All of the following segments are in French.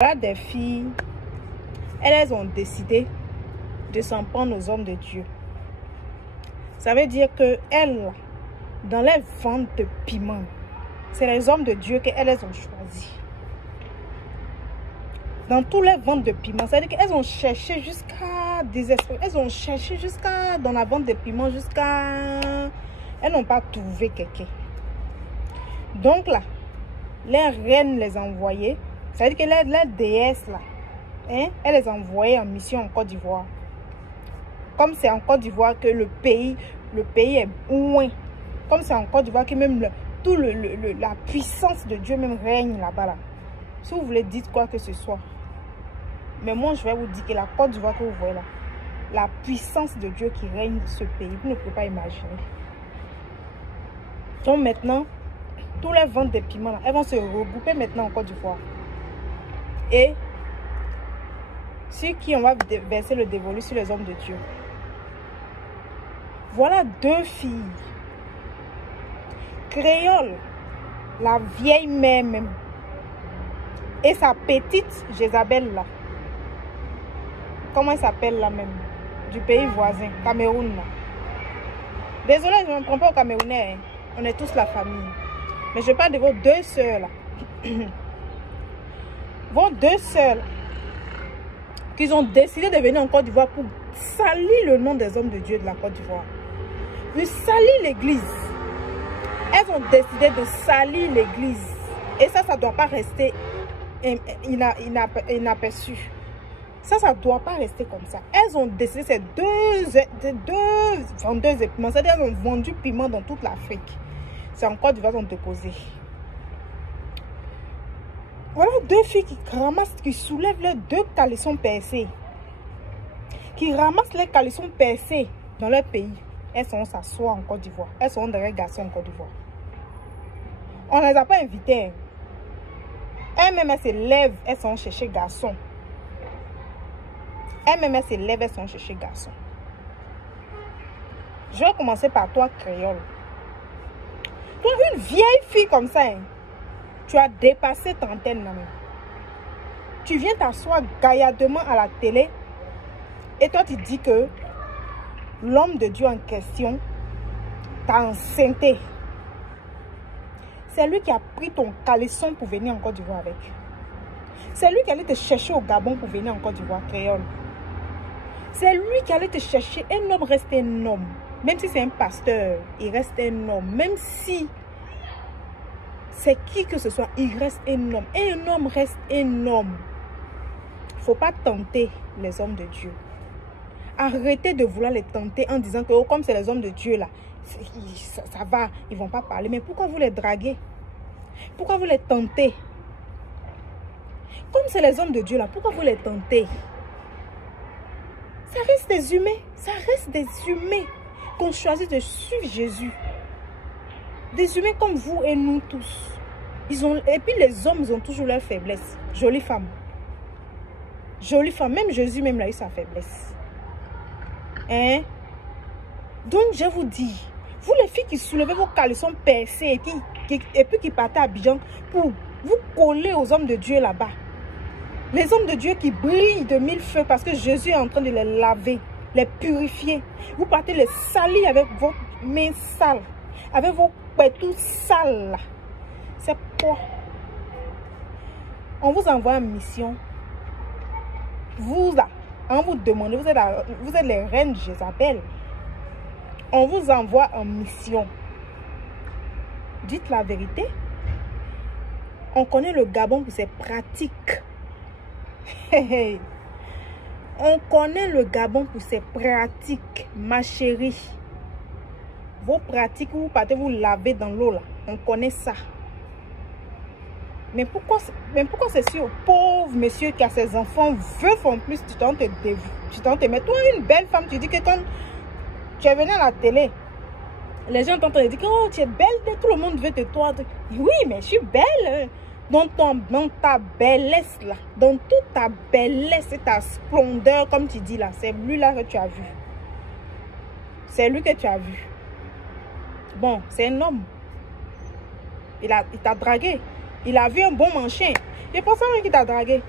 Voilà des filles, elles ont décidé de s'en prendre aux hommes de Dieu. Ça veut dire que elles, dans les ventes de piment, c'est les hommes de Dieu qu'elles ont choisi. Dans tous les ventes de piment, ça veut dire qu'elles ont cherché jusqu'à désespérer. Elles ont cherché jusqu'à, dans la vente de piment, jusqu'à... Elles n'ont pas trouvé quelqu'un. Donc là, les reines les ont envoyées. Ça veut dire que les déesses là, hein, elles les ont envoyées en mission en Côte d'Ivoire. Comme c'est en Côte d'Ivoire que le pays est loin. Comme c'est en Côte d'Ivoire que même la puissance de Dieu même règne là-bas. Là. Si vous voulez, dites quoi que ce soit. Mais moi, je vais vous dire que la Côte d'Ivoire que vous voyez là, la puissance de Dieu qui règne dans ce pays, vous ne pouvez pas imaginer. Donc maintenant, tous les ventes de piments là, elles vont se regrouper maintenant en Côte d'Ivoire. Et sur qui on va verser le dévolu sur les hommes de Dieu. Voilà deux filles. Créole, la vieille mère même, et sa petite Jézabel là. Comment elle s'appelle là même? Du pays voisin, Cameroun là. Désolée, je ne me prends pas au Camerounais. Hein. On est tous la famille. Mais je parle de vos deux sœurs là. Vos deux sœurs qui ont décidé de venir en Côte d'Ivoire pour salir le nom des hommes de Dieu de la Côte d'Ivoire. Pour salir l'église. Elles ont décidé de salir l'église. Et ça ne doit pas rester inaperçu. Ça ne doit pas rester comme ça. Elles ont décidé, ces deux vendeuses de piment, c'est-à-dire elles ont vendu piment dans toute l'Afrique. C'est en Côte d'Ivoire, elles ont déposé. Voilà deux filles qui ramassent, qui soulèvent leurs deux caleçons percés. Qui ramassent les caleçons percés dans leur pays. Elles sont s'asseoir en Côte d'Ivoire. Elles sont derrière garçons en Côte d'Ivoire. On ne les a pas invitées. Elles-mêmes, elles se lèvent, elles sont chercher garçons. Elles-mêmes, elles se lèvent, elles sont chercher garçons. Je vais commencer par toi, Créole. Toi, une vieille fille comme ça, hein, tu as dépassé ta antenne là même. Tu viens t'asseoir gaillardement à la télé et toi tu dis que l'homme de Dieu en question t'a enceinté. C'est lui qui a pris ton caleçon pour venir en Côte d'Ivoire avec. C'est lui qui allait te chercher au Gabon pour venir en Côte d'Ivoire, Créole. C'est lui qui allait te chercher. Un homme reste un homme. Même si c'est un pasteur, il reste un homme. Même si c'est qui que ce soit, il reste un homme. Et un homme reste un homme. Il ne faut pas tenter les hommes de Dieu. Arrêtez de vouloir les tenter en disant que oh, comme c'est les hommes de Dieu là, ça va, ils ne vont pas parler. Mais pourquoi vous les draguez? Pourquoi vous les tentez? Comme c'est les hommes de Dieu là, pourquoi vous les tentez? Ça reste des humains. Ça reste des humains qu'on choisit de suivre Jésus. Des humains comme vous et nous tous. Et puis les hommes, ils ont toujours leur faiblesse. Jolie femme. Jolie femme. Même Jésus, même là, il a sa faiblesse. Hein? Donc, je vous dis, vous les filles qui soulevez vos caleçons percés et puis qui partez à Abidjan pour vous coller aux hommes de Dieu là-bas. Les hommes de Dieu qui brillent de mille feux parce que Jésus est en train de les laver, les purifier. Vous partez les salir avec vos mains sales, avec vos tout sales. C'est quoi? On vous envoie en mission. Vous là, on vous demande, vous êtes les reines Jézabel. On vous envoie en mission. Dites la vérité. On connaît le Gabon pour ses pratiques. On connaît le Gabon pour ses pratiques, ma chérie. Vos pratiques, vous partez vous laver dans l'eau là. On connaît ça. Mais pourquoi c'est si au pauvre monsieur qui a ses enfants veufs en plus, tu t'en te mets. Toi, une belle femme, tu dis que quand tu es venue à la télé, les gens t'entendent dire que oh, tu es belle, tout le monde veut te toi. Oui, mais je suis belle. Dans ta bellesse là, dans toute ta bellesse et ta splendeur, comme tu dis là, c'est lui là que tu as vu. C'est lui que tu as vu. Bon, c'est un homme. Il t'a dragué. Il a vu un bon manchin. C'est pour ça qu'il t'a dragué.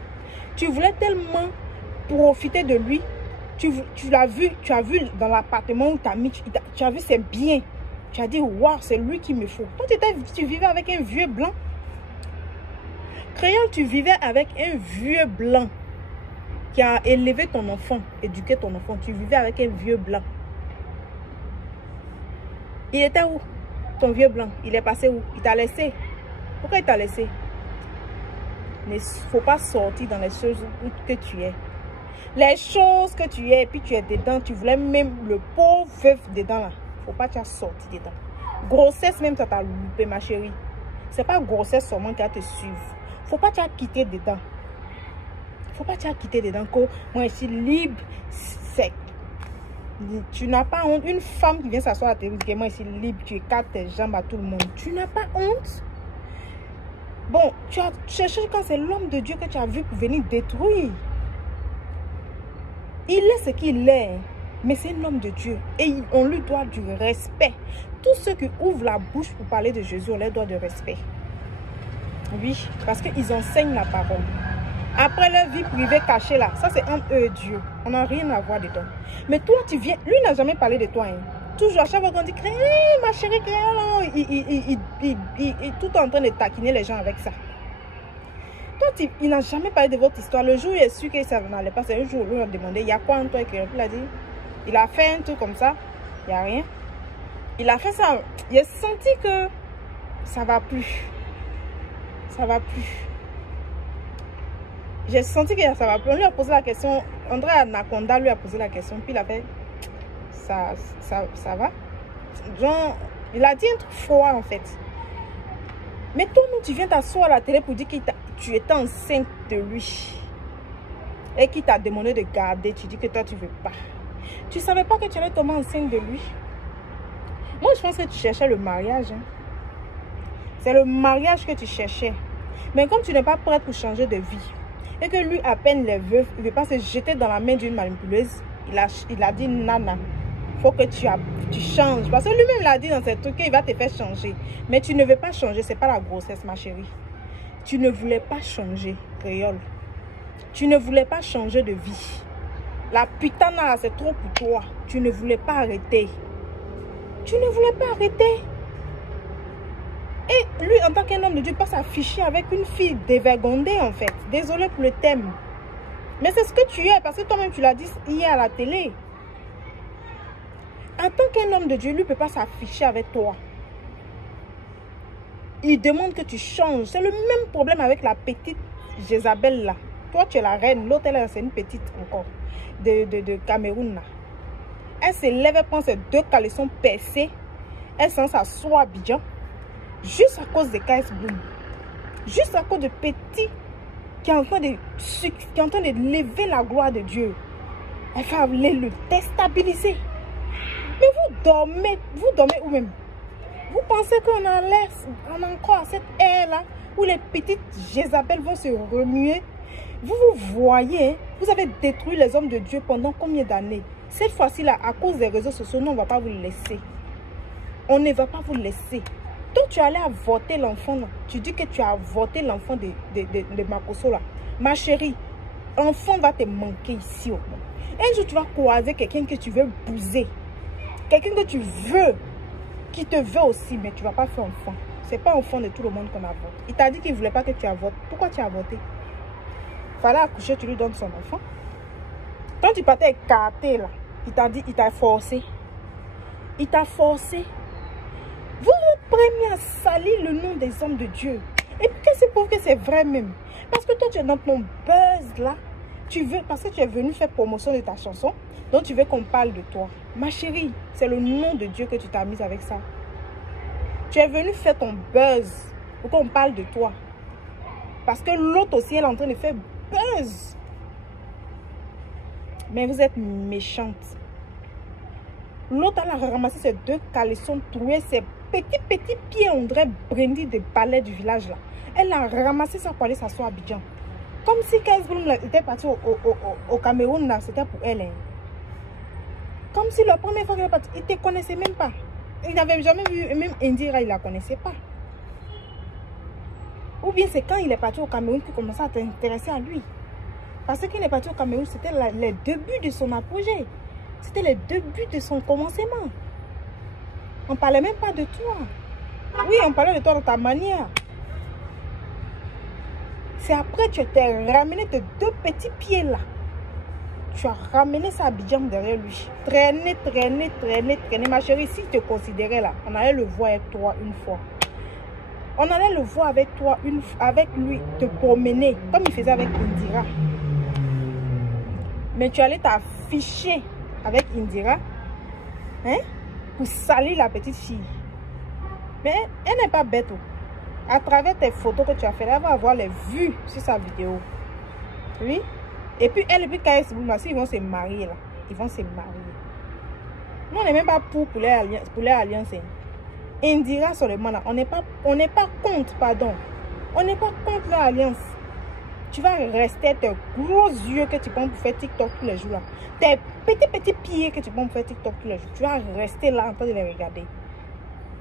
Tu voulais tellement profiter de lui. Tu l'as vu, tu as vu dans l'appartement où tu as mis, tu as vu ses biens. Tu as dit, waouh, c'est lui qu'il me faut. Toi, tu vivais avec un vieux blanc. Créole, tu vivais avec un vieux blanc qui a élevé ton enfant, éduqué ton enfant. Tu vivais avec un vieux blanc. Il était où? Ton vieux blanc, il est passé où? Il t'a laissé. Pourquoi il t'a laissé? Mais il ne faut pas sortir dans les choses que tu es. Les choses que tu es, et puis tu es dedans, tu voulais même le pauvre veuf dedans là. Il ne faut pas que tu as sorti dedans. Grossesse même, ça t'a loupé, ma chérie. Ce n'est pas grossesse seulement qui va te suivre. Il ne faut pas que tu as quitté dedans. Il ne faut pas que tu as quitté dedans. Que moi, je suis libre, sec. Tu n'as pas honte. Une femme qui vient s'asseoir à tes pieds, moi, je suis libre, tu écartes tes jambes à tout le monde. Tu n'as pas honte. Bon, tu as cherché quand c'est l'homme de Dieu que tu as vu pour venir détruire. Il est ce qu'il est, mais c'est un homme de Dieu. Et on lui doit du respect. Tous ceux qui ouvrent la bouche pour parler de Jésus, on leur doit du respect. Oui, parce qu'ils enseignent la parole. Après leur vie privée cachée là, ça c'est entre eux et Dieu. On n'a rien à voir dedans. Mais toi, tu viens, lui n'a jamais parlé de toi. Hein. Toujours, à chaque fois qu'on dit, hey, ma chérie, il est tout en train de taquiner les gens avec ça. Toi, il n'a jamais parlé de votre histoire. Le jour où il est su que ça n'allait pas, c'est un jour où il a demandé, il y a quoi en toi? Il a dit, il a fait un truc comme ça, il n'y a rien. Il a fait ça, il a senti que ça ne va plus. Ça ne va plus. J'ai senti que ça va plus. On lui a posé la question, André Anaconda lui a posé la question, puis il a fait, ça va. Genre, il a dit un truc froid en fait. Mais toi, tu viens t'asseoir à la télé pour dire que tu étais enceinte de lui. Et qu'il t'a demandé de garder. Tu dis que toi, tu ne veux pas. Tu ne savais pas que tu allais tomber enceinte de lui. Moi, je pense que tu cherchais le mariage. Hein. C'est le mariage que tu cherchais. Mais comme tu n'es pas prête pour changer de vie, et que lui, à peine les veufs, il ne veut pas se jeter dans la main d'une manipuleuse, il a dit, Nana, il faut que tu changes. Parce que lui-même, il a dit dans ce truc qu'il va te faire changer. Mais tu ne veux pas changer. Ce n'est pas la grossesse, ma chérie. Tu ne voulais pas changer, créole. Tu ne voulais pas changer de vie. La putana, c'est trop pour toi. Tu ne voulais pas arrêter. Tu ne voulais pas arrêter. Et lui, en tant qu'un homme de Dieu, passe à afficher avec une fille dévergondée, en fait. Désolé pour le thème. Mais c'est ce que tu es, parce que toi-même, tu l'as dit hier à la télé. En tant qu'un homme de Dieu, lui ne peut pas s'afficher avec toi. Il demande que tu changes. C'est le même problème avec la petite Jézabel là. Toi, tu es la reine. L'autre, c'est une petite encore. De Cameroun là. Elle se lève, elle prend ses 2 caleçons percés. Elle s'en s'assoit à Abidjan. Juste à cause de KS Bloom. Juste à cause de petit qui est en train de lever la gloire de Dieu. Elle va aller le déstabiliser. Mais vous dormez où même? Vous pensez qu'on a encore cette ère-là où les petites Jézabel vont se remuer? Vous voyez, vous avez détruit les hommes de Dieu pendant combien d'années? Cette fois-ci, là, à cause des réseaux sociaux, nous, on ne va pas vous laisser. On ne va pas vous laisser. Toi, tu allais avorter l'enfant, là. Tu dis que tu as avorté l'enfant de Makoso, là. Ma chérie, l'enfant va te manquer ici au monde. Un jour, tu vas croiser quelqu'un que tu veux épouser. Quelqu'un que tu veux, qui te veut aussi, mais tu ne vas pas faire enfant. Ce n'est pas enfant de tout le monde qu'on avorte. Il t'a dit qu'il ne voulait pas que tu avortes. Pourquoi tu as avorté? Il fallait accoucher, tu lui donnes son enfant. Quand tu partais écarté, là, il t'a dit, il t'a forcé. Il t'a forcé. Vous vous prenez à salir le nom des hommes de Dieu. Et puis que c'est pour que c'est vrai même. Parce que toi, tu es dans ton buzz là. Tu veux, parce que tu es venu faire promotion de ta chanson. Donc tu veux qu'on parle de toi. Ma chérie, c'est le nom de Dieu que tu t'as mis avec ça. Tu es venu faire ton buzz pour qu'on parle de toi. Parce que l'autre aussi, elle est en train de faire buzz. Mais vous êtes méchante. L'autre, elle a ramassé ses 2 caleçons troués, ses petits pieds, on dirait brindis de balai du village là. Elle a ramassé ça pour aller s'asseoir à Abidjan. Comme si KS Bloom était parti au Cameroun là, c'était pour elle. Hein. Comme si la première fois qu'elle est partie, il ne te connaissait même pas. Il n'avait jamais vu, même Indira, il ne la connaissait pas. Ou bien c'est quand il est parti au Cameroun qu'il commençait à t'intéresser à lui. Parce qu'il est parti au Cameroun, c'était les débuts de son apogée. C'était les débuts de son commencement. On ne parlait même pas de toi. Oui, on parlait de toi de ta manière. C'est après que tu t'es ramené tes 2 petits pieds là. Tu as ramené ça à Abidjan derrière lui. Traîner. Ma chérie, si tu te considérais là, on allait le voir avec toi une fois. On allait le voir avec toi, avec lui, te promener, comme il faisait avec Indira. Mais tu allais t'afficher avec Indira, hein, pour salir la petite fille. Mais elle n'est pas bête. À travers tes photos que tu as fait, elle va avoir les vues sur sa vidéo. Oui. Et puis elle et puis KS Boumasi, ils vont se marier là. Ils vont se marier. Nous, on n'est même pas pour leur alliance. Indira seulement là. On n'est pas contre, pardon. On n'est pas contre leur alliance. Tu vas rester tes gros yeux que tu prends pour faire TikTok tous les jours là. Tes petits pieds que tu prends pour faire TikTok tous les jours. Tu vas rester là en train de les regarder.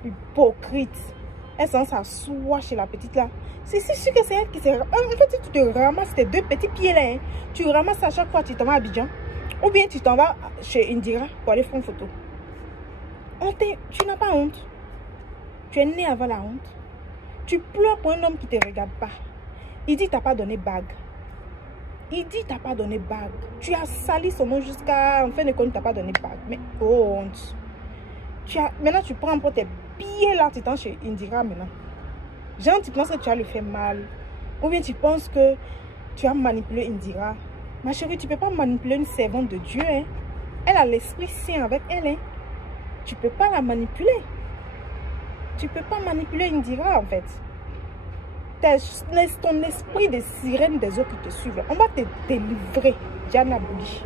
Hypocrite. Elle s'en s'assoit chez la petite là. C'est sûr que c'est elle qui s'est... En fait, tu te ramasses tes 2 petits pieds là. Hein. Tu ramasses à chaque fois que tu t'en vas à Abidjan. Ou bien tu t'en vas chez Indira pour aller faire une photo. Tu n'as pas honte. Tu es né avant la honte. Tu pleures pour un homme qui ne te regarde pas. Il dit que tu n'as pas donné bague. Il dit que tu n'as pas donné bague. Tu as sali son nom jusqu'à... En fin de compte, tu n'as pas donné bague. Mais oh, honte. Maintenant, tu prends pour tes pieds là, tu t'en chez Indira maintenant. Genre, tu penses que tu vas lui faire mal. Ou bien tu penses que tu as manipulé Indira. Ma chérie, tu ne peux pas manipuler une servante de Dieu. Hein. Elle a l'Esprit Saint avec elle. Hein. Tu ne peux pas la manipuler. Tu ne peux pas manipuler Indira en fait. Ton esprit de sirène des autres qui te suivent. On va te délivrer, Diana Bouli.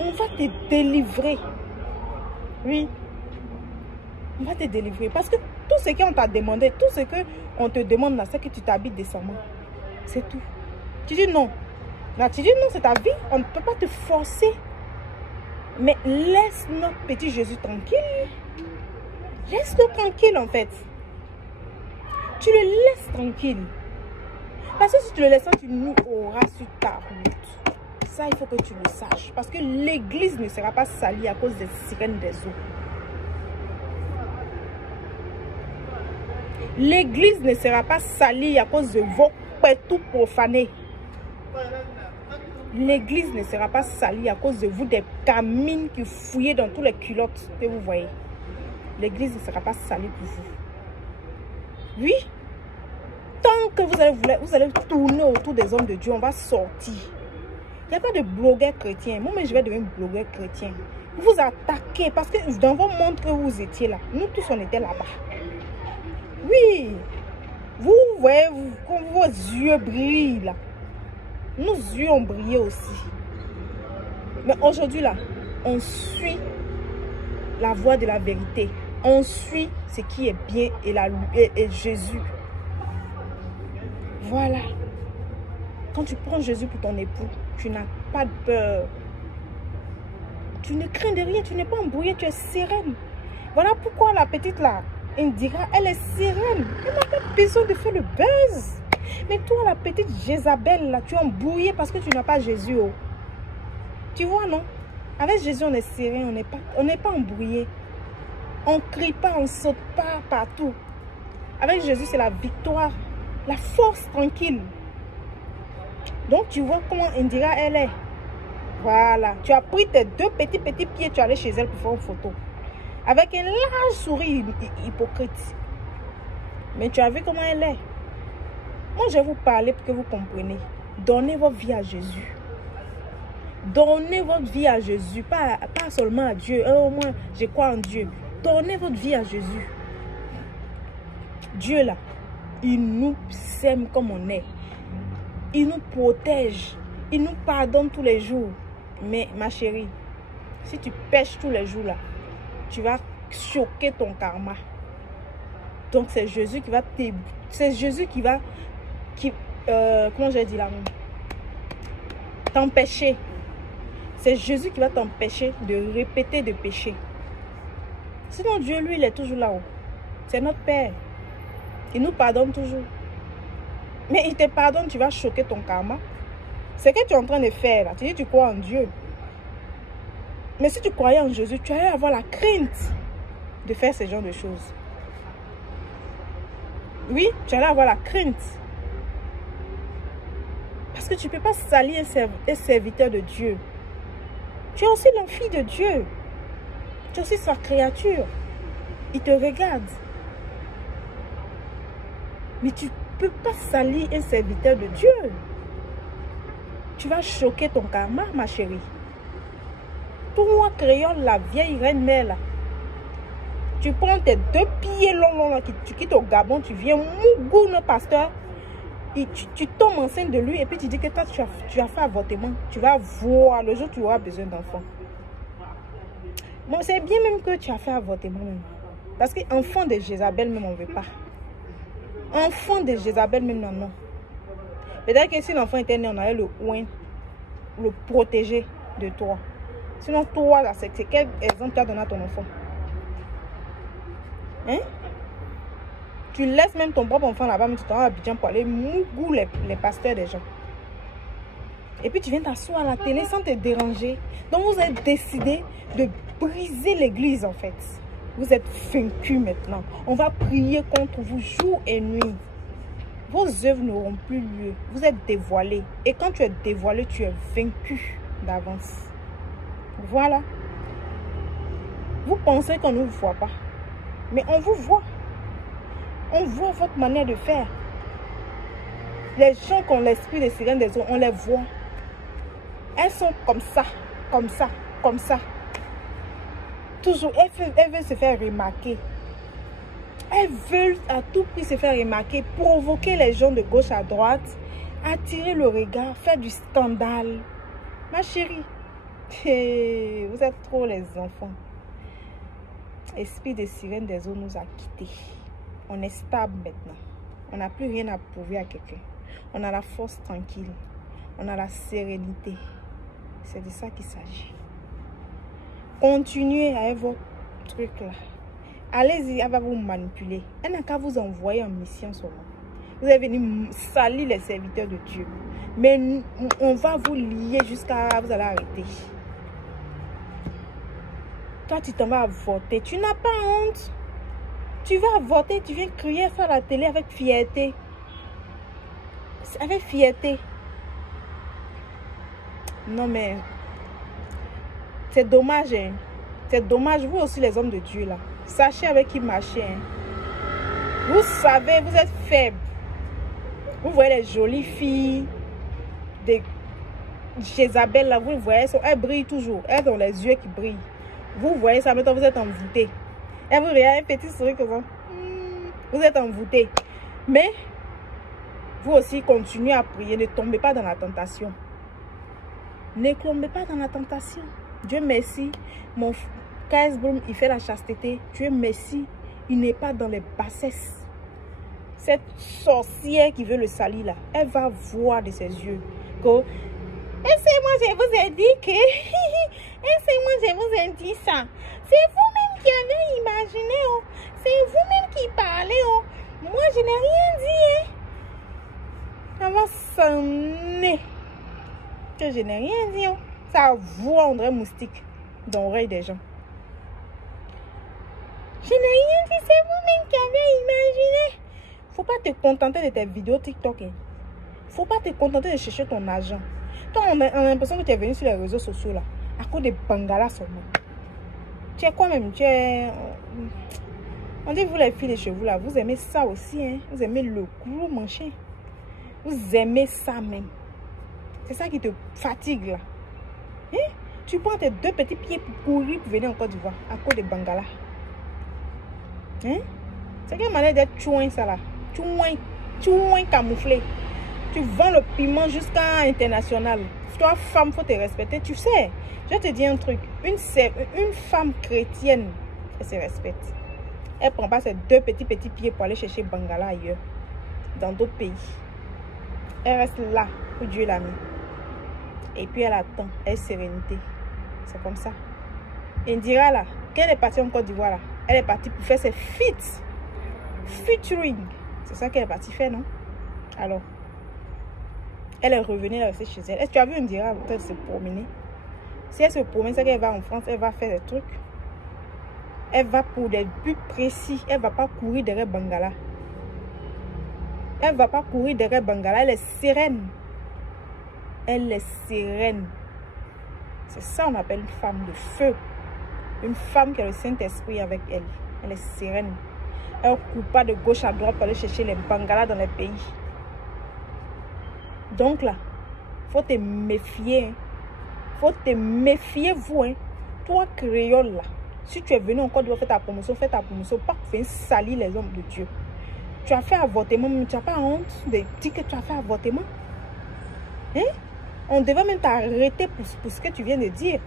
On va te délivrer. Oui. On va te délivrer. Parce que tout ce qu'on t'a demandé, tout ce qu'on te demande là, c'est que tu t'habilles décemment. C'est tout. Tu dis non. Là, tu dis non, c'est ta vie. On ne peut pas te forcer. Mais laisse notre petit Jésus tranquille. Laisse-le tranquille en fait. Tu le laisses tranquille. Parce que si tu le laisses, tu nous auras sur ta route. Ça, il faut que tu le saches. Parce que l'église ne sera pas salie à cause des sirènes des eaux. L'église ne sera pas salie à cause de vos pétous profanés. L'église ne sera pas salie à cause de vous, des camines qui fouillent dans tous les culottes que vous voyez. L'église ne sera pas salie pour vous. Oui. Tant que vous allez tourner autour des hommes de Dieu, on va sortir. Il n'y a pas de blogueur chrétien. Moi-même, je vais devenir blogueur chrétien. Vous attaquez parce que dans vos montres que vous étiez là, nous tous, on était là-bas. Oui. Vous voyez, comme vos yeux brillent là. Nos yeux ont brillé aussi. Mais aujourd'hui là, on suit la voie de la vérité. On suit ce qui est bien et Jésus. Voilà. Quand tu prends Jésus pour ton époux, tu n'as pas de peur. Tu ne crains de rien, tu n'es pas embrouillé, tu es sereine. Voilà pourquoi la petite là, Indira, elle est sereine. Elle n'a pas besoin de faire le buzz. Mais toi, la petite Jézabel là, tu es embrouillée parce que tu n'as pas Jésus. Oh. Tu vois, non? Avec Jésus, on est serein, on n'est pas embrouillé. On ne crie pas, on ne saute pas partout. Avec Jésus, c'est la victoire, la force tranquille. Donc, tu vois comment Indira, elle est. Voilà. Tu as pris tes 2 petits pieds, tu es allé chez elle pour faire une photo. Avec un large sourire hypocrite. Mais tu as vu comment elle est. Moi, je vais vous parler pour que vous compreniez. Donnez votre vie à Jésus. Donnez votre vie à Jésus. Pas seulement à Dieu. Oh, moi, je crois en Dieu. Donnez votre vie à Jésus. Dieu, là, il nous sème comme on est. Il nous protège. Il nous pardonne tous les jours. Mais, ma chérie, si tu pêches tous les jours, là, tu vas choquer ton karma. Donc, c'est Jésus qui va t'aider. C'est Jésus qui va... comment j'ai dit là? T'empêcher. C'est Jésus qui va t'empêcher de répéter de péché. Sinon, Dieu, lui, il est toujours là-haut. C'est notre Père. Il nous pardonne toujours. Mais il te pardonne, tu vas choquer ton karma. Ce que tu es en train de faire, là, tu dis que tu crois en Dieu. Mais si tu croyais en Jésus, tu allais avoir la crainte de faire ce genre de choses. Oui, tu allais avoir la crainte. Parce que tu ne peux pas salir un serviteur de Dieu. Tu es aussi l'enfant de Dieu. Tu es aussi sa créature. Il te regarde. Mais tu ne peux pas salir un serviteur de Dieu. Tu vas choquer ton karma, ma chérie. Toi, créole, la vieille reine-mère, là. Tu prends tes 2 pieds longs, là, tu quittes au Gabon, tu viens mougou, le pasteur. Et tu tombes enceinte de lui et puis tu dis que toi, tu as fait avortement. Tu vas voir le jour où tu auras besoin d'enfants. Bon, c'est bien même que tu as fait avortement même. Parce qu'enfant de Jézabel même, on ne veut pas. Enfant de Jézabel même, non, non. Peut-être que si l'enfant était né, on allait le protéger de toi. Sinon, toi, là, c'est quel exemple tu as donné à ton enfant? Hein? Tu laisses même ton propre enfant là-bas, mais tu t'en vas à Abidjan pour aller mougou les pasteurs des gens. Et puis tu viens t'asseoir à la télé sans te déranger. Donc vous avez décidé de briser l'église en fait. Vous êtes vaincus maintenant. On va prier contre vous jour et nuit. Vos œuvres n'auront plus lieu. Vous êtes dévoilés. Et quand tu es dévoilé, tu es vaincu d'avance. Voilà. Vous pensez qu'on ne vous voit pas. Mais on vous voit. On voit votre manière de faire. Les gens qui ont l'esprit des sirènes des eaux, on les voit. Elles sont comme ça, comme ça, comme ça. Toujours, elles veulent se faire remarquer. Elles veulent à tout prix se faire remarquer, provoquer les gens de gauche à droite, attirer le regard, faire du scandale. Ma chérie, vous êtes trop les enfants. L'esprit des sirènes des eaux nous a quittés. On est stable maintenant. On n'a plus rien à prouver à quelqu'un. On a la force tranquille. On a la sérénité. C'est de ça qu'il s'agit. Continuez avec vos trucs là. Allez-y, elle va vous manipuler. Elle n'a qu'à vous envoyer en mission seulement. Vous allez venir salir les serviteurs de Dieu. Mais on va vous lier jusqu'à vous allez arrêter. Toi, tu t'en vas voter. Tu n'as pas honte. Tu vas voter, tu viens crier ça à la télé avec fierté. Avec fierté. Non mais, c'est dommage. Hein. C'est dommage, vous aussi les hommes de Dieu là. Sachez avec qui marcher. Hein. Vous savez, vous êtes faibles. Vous voyez les jolies filles de Jézabel là, vous voyez, elles brillent toujours. Elles ont les yeux qui brillent. Vous voyez ça, maintenant vous êtes envoûtés. Et vous voyez un petit sourire comme ça. Vous êtes envoûtés. Mais, vous aussi continuez à prier. Ne tombez pas dans la tentation. Ne tombez pas dans la tentation. Dieu merci. Mon Kaisbroum, il fait la chasteté. Dieu merci. Il n'est pas dans les bassesses. Cette sorcière qui veut le salir là, elle va voir de ses yeux que et c'est moi je vous ai dit que et c'est moi je vous ai dit ça. C'est vous-même qui avez imaginé, oh. C'est vous-même qui parlez, oh. Moi je n'ai rien dit, hein. Ça va sonner que je n'ai rien dit, oh. Ça voit on dirait moustique dans l'oreille des gens. Je n'ai rien dit, c'est vous-même qui avez imaginé. Faut pas te contenter de tes vidéos TikTok, hein. Faut pas te contenter de chercher ton argent. Toi, on a l'impression que tu es venu sur les réseaux sociaux là, à cause des bangalas seulement. Tu es quoi même? Tu es... On dit vous les filles de chez vous là, vous aimez ça aussi, hein? Vous aimez le gros manché. Vous aimez ça même. C'est ça qui te fatigue là. Hein? Tu prends tes 2 petits pieds pour courir pour venir en Côte d'Ivoire à cause des bangalas. Hein? C'est quelle manière d'être chouin ça là? Chouin camouflé. Tu vends le piment jusqu'à international. Toi, femme, faut te respecter. Tu sais, je vais te dire un truc. Une femme chrétienne, elle se respecte. Elle ne prend pas ses 2 petits pieds pour aller chercher Bangala ailleurs. Dans d'autres pays. Elle reste là où Dieu l'a mis. Et puis elle attend. Elle est sérénité. C'est comme ça. Indira là, quand elle est partie en Côte d'Ivoire là, elle est partie pour faire ses featuring. C'est ça qu'elle est partie faire, non? Alors, Elle est revenue, elle est restée chez elle. Est-ce que tu as vu, on dirait, elle se promener? Si elle se promène, c'est qu'elle va en France, elle va faire des trucs. Elle va pour des buts précis. Elle ne va pas courir derrière Bangala. Elle ne va pas courir derrière Bangala. Elle est sereine. Elle est sereine. C'est ça qu'on appelle une femme de feu. Une femme qui a le Saint-Esprit avec elle. Elle est sereine. Elle ne court pas de gauche à droite pour aller chercher les Bangalas dans les pays. Donc là, il faut te méfier. Il faut te méfier, vous. Hein. Toi, créole, là. Si tu es venu encore de faire ta promotion, fais ta promotion. Pas que tu salir les hommes de Dieu. Tu as fait avortement, mais tu n'as pas honte de dire que tu as fait avortement. Hein? On devait même t'arrêter pour ce que tu viens de dire.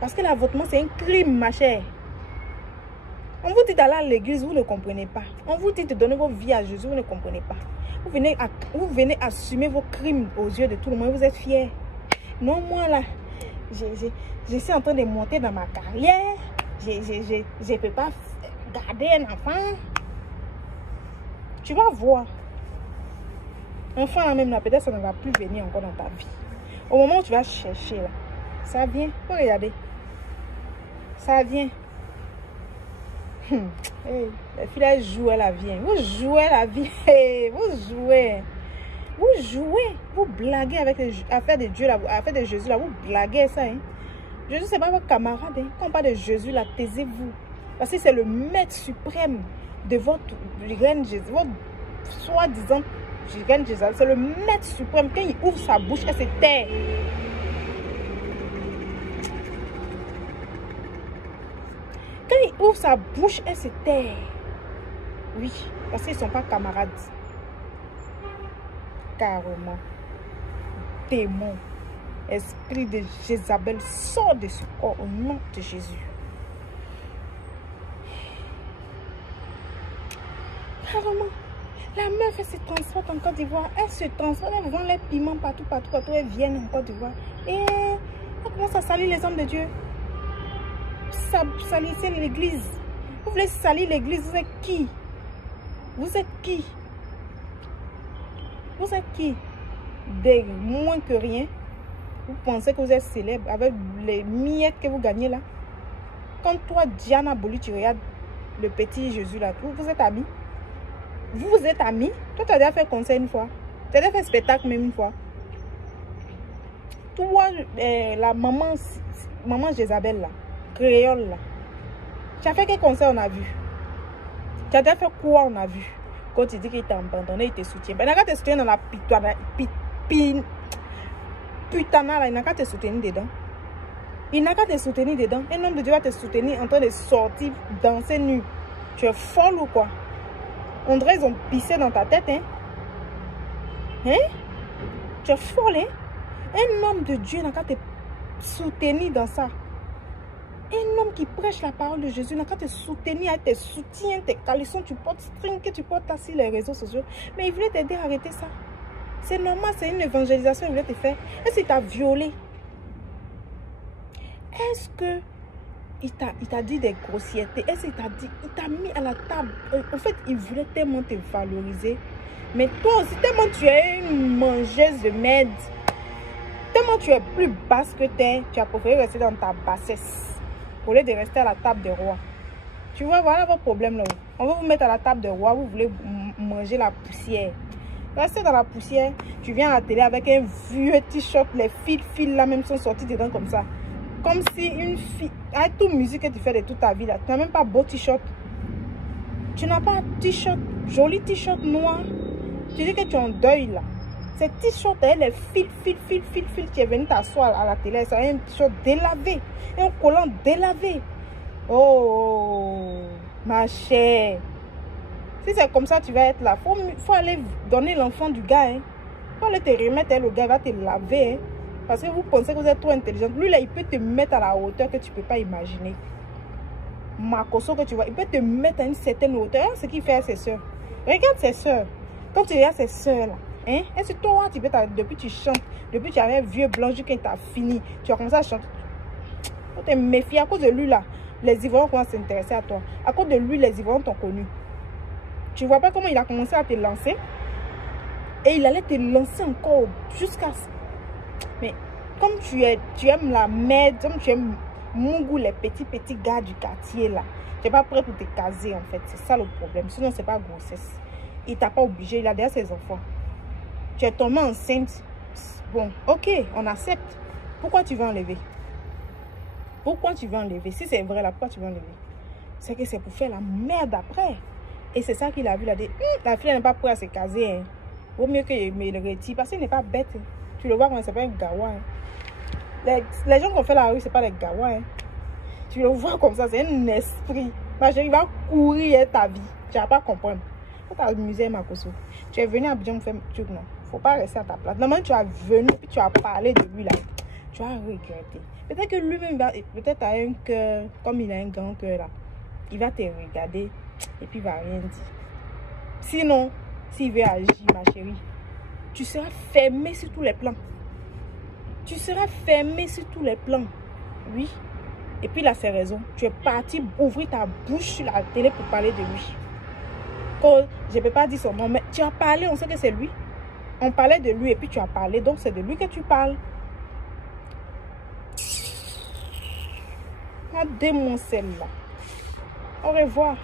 Parce que l'avortement, c'est un crime, ma chère. On vous dit d'aller à l'église, vous ne comprenez pas. On vous dit de donner vos vies à Jésus, vous ne comprenez pas. Vous venez assumer vos crimes aux yeux de tout le monde, vous êtes fiers. Non, moi là, je suis en train de monter dans ma carrière. Je ne peux pas garder un enfant. Tu vas voir. Enfin, même là, peut-être ça ne va plus venir encore dans ta vie. Au moment où tu vas chercher là, ça vient. Faut regarder. Ça vient. Hey, les filles, elles jouent la vie. Vous jouez la vie. Hey, vous jouez. Vous jouez. Vous blaguez avec l'affaire de Dieu, l'affaire de Jésus là. Vous blaguez ça. Hein? Jésus, c'est pas votre camarade. Hein? Quand on parle de Jésus là, taisez-vous. Parce que c'est le maître suprême de votre reine Jésus. Votre soi-disant reine Jésus. C'est le maître suprême. Quand il ouvre sa bouche, elle se tait. Quand il ouvre sa bouche, elle se tait. Oui, parce qu'ils ne sont pas camarades. Carrément. Démon. Esprit de Jézabel, sort de ce corps au nom de Jésus. Carrément. La meuf, elle se transporte en Côte d'Ivoire. Elle se transporte, elle vend les piments partout. Elle vient en Côte d'Ivoire. Et elle commence à salir les hommes de Dieu. Salissez l'église. Vous voulez salir l'église, vous êtes qui? Vous êtes qui? Vous êtes qui? Des moins que rien. Vous pensez que vous êtes célèbre avec les miettes que vous gagnez là? Quand toi, Diana Bolu, tu regardes le petit Jésus là, vous êtes amis? Vous êtes amis? Toi, tu as déjà fait concert une fois? Tu as déjà fait spectacle même une fois? Toi, la maman Jézabel là, créole là, tu as fait quel concert on a vu? Tu as déjà fait quoi on a vu? Quand tu dis qu'il t'a abandonné, il te soutient. Ben, il n'a qu'à te soutenir dans la putana là, il n'a qu'à te soutenir dedans. Il n'a qu'à te soutenir dedans. Un homme de Dieu va te soutenir en train de sortir, danser nu. Tu es folle ou quoi? On dirait qu'ils ont pissé dans ta tête, hein? Hein? Tu es folle, hein? Un homme de Dieu n'a qu'à te soutenir dans ça. Un homme qui prêche la parole de Jésus n'a qu'à te soutenir avec tes soutiens, tes caleçons, tu portes string, que tu portes sur les réseaux sociaux. Mais il voulait t'aider à arrêter ça. C'est normal, c'est une évangélisation qu'il voulait te faire. Est-ce qu'il t'a violé? Est-ce que il t'a dit des grossièretés? Est-ce qu'il t'a dit, il t'a mis à la table? En fait, il voulait tellement te valoriser. Mais toi aussi, tellement tu es une mangeuse de merde, tellement tu es plus basse que tu as préféré rester dans ta bassesse au lieu de rester à la table des rois. Tu vois, voilà votre problème là. On va vous mettre à la table des rois, vous voulez manger la poussière. Restez dans la poussière, tu viens à la télé avec un vieux t-shirt, les fils là même sont sortis dedans comme ça. Comme si une fille, avec toute musique que tu fais de toute ta vie là, tu n'as même pas beau t-shirt. Tu n'as pas un t-shirt, joli t-shirt noir. Tu dis que tu es en deuil là. Ce t-shirt, elle est fil. Tu es venu t'asseoir à la télé, c'est un t-shirt délavé, un collant délavé. Oh, ma chère. Si c'est comme ça, tu vas être là. Faut aller donner l'enfant du gars. Hein. Faut aller te remettre, le gars va te laver. Hein. Parce que vous pensez que vous êtes trop intelligente. Lui, là, il peut te mettre à la hauteur que tu ne peux pas imaginer. Makoso que tu vois, il peut te mettre à une certaine hauteur. C'est ce qu'il fait à ses soeurs. Regarde ses soeurs. Quand tu regardes ses soeurs, là, hein? Est-ce que toi, tu peux, depuis tu chantes, depuis tu avais un vieux blanc, quand tu as fini, tu as commencé à chanter. Il faut te méfier. À cause de lui, là, les Ivoiriens commencent à s'intéresser à toi. À cause de lui, les Ivoiriens t'ont connu. Tu vois pas comment il a commencé à te lancer? Et il allait te lancer encore jusqu'à... Mais comme tu aimes la merde, comme tu aimes Mougou, les petits gars du quartier là, tu n'es pas prêt pour te caser en fait. C'est ça le problème. Sinon, c'est pas grossesse. Il t'a pas obligé. Il a déjà ses enfants. Tu es tombée enceinte. Bon, ok, on accepte. Pourquoi tu veux enlever? Pourquoi tu veux enlever? Si c'est vrai là, pourquoi tu veux enlever? C'est que c'est pour faire la merde après. Et c'est ça qu'il a vu. Il a dit, la fille n'est pas prête à se caser. Hein. Vaut mieux que je me le retire. Parce qu'il n'est pas bête. Hein. Tu le vois quand c'est pas un gawa. Hein. Les gens qui ont fait la rue, c'est pas les gawa. Hein. Tu le vois comme ça, c'est un esprit. Ma chérie, il va courir ta vie. Tu vas pas comprendre. Faut t'amuser, ma cosso. Tu es venu à Abidjan me faire truc, non. Faut pas rester à ta place. Normalement, tu as venu, puis tu as parlé de lui là. Tu as regretté. Peut-être que lui-même va, peut-être a un cœur, comme il a un grand cœur là. Il va te regarder et puis il va rien dire. Sinon, s'il veut agir, ma chérie, tu seras fermé sur tous les plans. Tu seras fermé sur tous les plans. Oui. Et puis là, c'est raison. Tu es parti ouvrir ta bouche sur la télé pour parler de lui. Quand je ne peux pas dire son nom, mais tu as parlé, on sait que c'est lui. On parlait de lui et puis tu as parlé, donc c'est de lui que tu parles. Ah, démon celle-là. Au revoir.